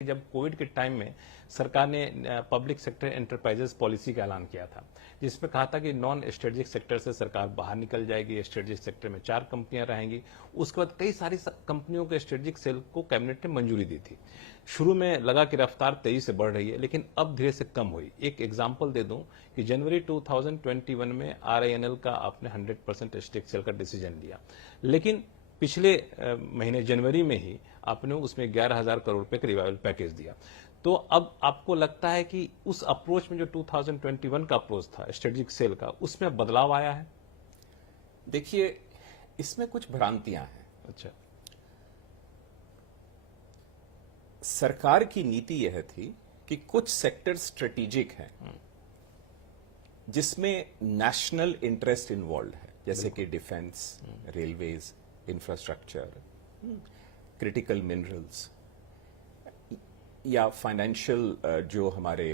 जब कोविड के टाइम में सरकार ने पब्लिक सेक्टर एंटरप्राइजेस पॉलिसी का ऐलान किया था, जिसमें कहा था कि नॉन स्ट्रेटेजिक सेक्टर से सरकार बाहर निकल जाएगी, स्ट्रेटेजिक सेक्टर में 4 कंपनियां रहेंगी। उसके बाद कई सारी कंपनियों के स्ट्रेटेजिक सेल को कैबिनेट ने मंजूरी दी थी। शुरू में लगा कि रफ्तार तेजी से बढ़ रही है, लेकिन अब धीरे से कम हुई। एक एग्जाम्पल दे दूं कि जनवरी 2021 में RINL का आपने 100% स्टेक सेल का डिसीजन लिया, लेकिन पिछले महीने जनवरी में ही आपने उसमें 11,000 करोड़ रुपए का रिवाइवल पैकेज दिया। तो अब आपको लगता है कि उस अप्रोच में जो 2021 का अप्रोच था स्ट्रेटेजिक सेल का, उसमें बदलाव आया है? देखिए, इसमें कुछ भ्रांतियां हैं। अच्छा, सरकार की नीति यह थी कि कुछ सेक्टर स्ट्रेटेजिक हैं जिसमें नेशनल इंटरेस्ट इन्वॉल्व है, जैसे कि defence, railways, infrastructure, critical minerals या फाइनेंशियल जो हमारे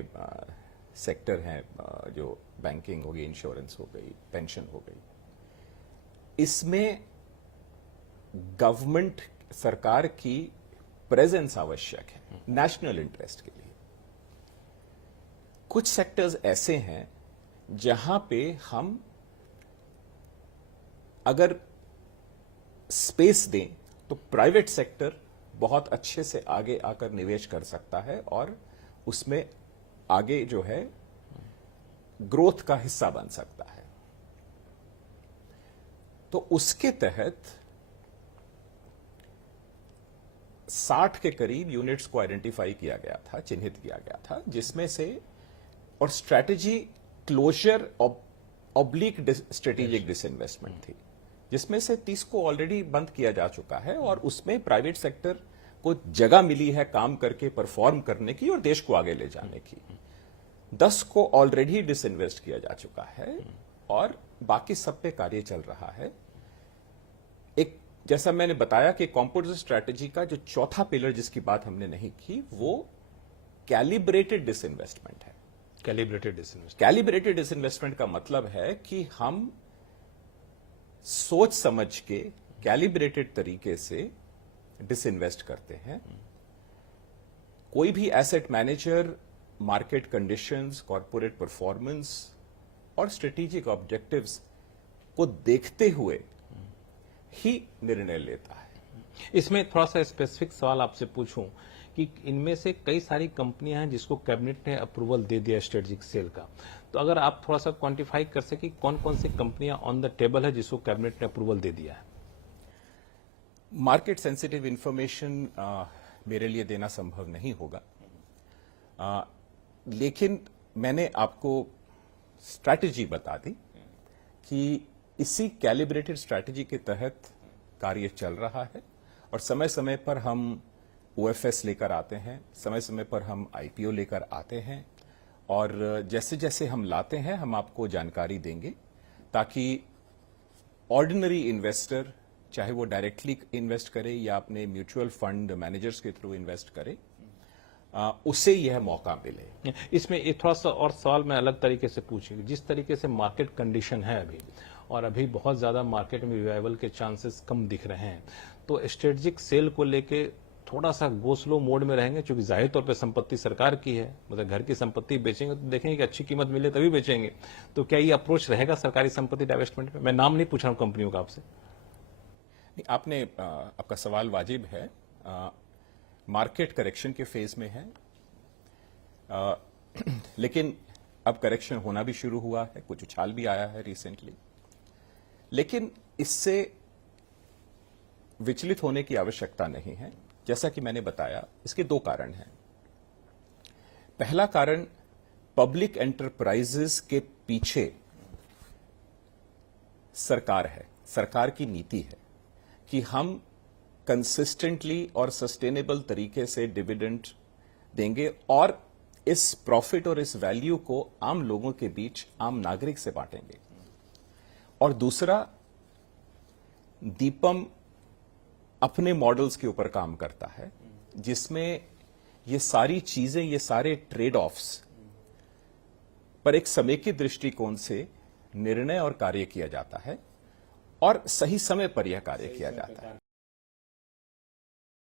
सेक्टर हैं, जो बैंकिंग हो गई, इंश्योरेंस हो गई, पेंशन हो गई। इसमें गवर्नमेंट, सरकार की प्रेजेंस आवश्यक है नेशनल इंटरेस्ट के लिए। कुछ सेक्टर्स ऐसे हैं जहां पे हम अगर स्पेस दें तो प्राइवेट सेक्टर बहुत अच्छे से आगे आकर निवेश कर सकता है और उसमें आगे जो है ग्रोथ का हिस्सा बन सकता है। तो उसके तहत 60 के करीब यूनिट्स को आइडेंटिफाई किया गया था, चिन्हित किया गया था, जिसमें से और strategy closure oblique strategic disinvestment थी, जिसमें से 30 को ऑलरेडी बंद किया जा चुका है और उसमें प्राइवेट सेक्टर को जगह मिली है काम करके परफॉर्म करने की और देश को आगे ले जाने की। 10 को ऑलरेडी डिसइन्वेस्ट किया जा चुका है और बाकी सब पे कार्य चल रहा है। एक जैसा मैंने बताया कि कंपोजिट स्ट्रैटेजी का जो चौथा पिलर जिसकी बात हमने नहीं की, वो कैलिब्रेटेड डिसइन्वेस्टमेंट है। कैलिब्रेटेड डिसइन्वेस्टमेंट का मतलब है कि हम सोच समझ के कैलिब्रेटेड तरीके से डिसइन्वेस्ट करते हैं। कोई भी asset manager market conditions, corporate performance और स्ट्रेटेजिक ऑब्जेक्टिव्स को देखते हुए ही निर्णय लेता है। इसमें थोड़ा सा स्पेसिफिक सवाल आपसे पूछूं कि इनमें से कई सारी कंपनियां हैं जिसको कैबिनेट ने अप्रूवल दे दिया स्ट्रेटेजिक सेल का, तो अगर आप थोड़ा सा क्वांटिफाई कर सके कौन कौन सी कंपनियां ऑन द टेबल है जिसको कैबिनेट ने अप्रूवल दे दिया है? मार्केट सेंसिटिव इंफॉर्मेशन मेरे लिए देना संभव नहीं होगा, लेकिन मैंने आपको स्ट्रैटेजी बता दी कि इसी कैलिब्रेटेड स्ट्रैटेजी के तहत कार्य चल रहा है और समय समय पर हम OFS लेकर आते हैं, समय समय पर हम IPO लेकर आते हैं और जैसे जैसे हम लाते हैं हम आपको जानकारी देंगे ताकि ऑर्डिनरी इन्वेस्टर, चाहे वो डायरेक्टली इन्वेस्ट करे या अपने म्यूचुअल फंड मैनेजर्स के थ्रू इन्वेस्ट करे, उसे यह मौका मिले। इसमें एक थोड़ा सा और सवाल मैं अलग तरीके से पूछूंगी। जिस तरीके से मार्केट कंडीशन है अभी, और अभी बहुत ज्यादा मार्केट में रिवाइवल के चांसेस कम दिख रहे हैं, तो स्ट्रेटेजिक सेल को लेके थोड़ा सा गो स्लो मोड में रहेंगे, क्योंकि जाहिर तौर पे संपत्ति सरकार की है, मतलब घर की संपत्ति बेचेंगे तो देखेंगे कि अच्छी कीमत मिले तभी बेचेंगे। तो क्या ये अप्रोच रहेगा सरकारी संपत्ति डाइवेस्टमेंट में? मैं नाम नहीं पूछ रहा हूं कंपनियों का आपसे। आपने आपका सवाल वाजिब है। मार्केट करेक्शन के फेज में है, लेकिन अब करेक्शन होना भी शुरू हुआ है, कुछ उछाल भी आया है रिसेंटली, लेकिन इससे विचलित होने की आवश्यकता नहीं है। जैसा कि मैंने बताया, इसके 2 कारण हैं। पहला कारण, पब्लिक एंटरप्राइजेस के पीछे सरकार है, सरकार की नीति है कि हम कंसिस्टेंटली और सस्टेनेबल तरीके से डिविडेंड देंगे और इस प्रॉफिट और इस वैल्यू को आम लोगों के बीच, आम नागरिक से बांटेंगे। और दूसरा, दीपम अपने मॉडल्स के ऊपर काम करता है जिसमें ये सारी चीजें, ये सारे ट्रेड ऑफ्स पर एक समेकित दृष्टिकोण से निर्णय और कार्य किया जाता है और सही समय पर यह कार्य किया जाता है।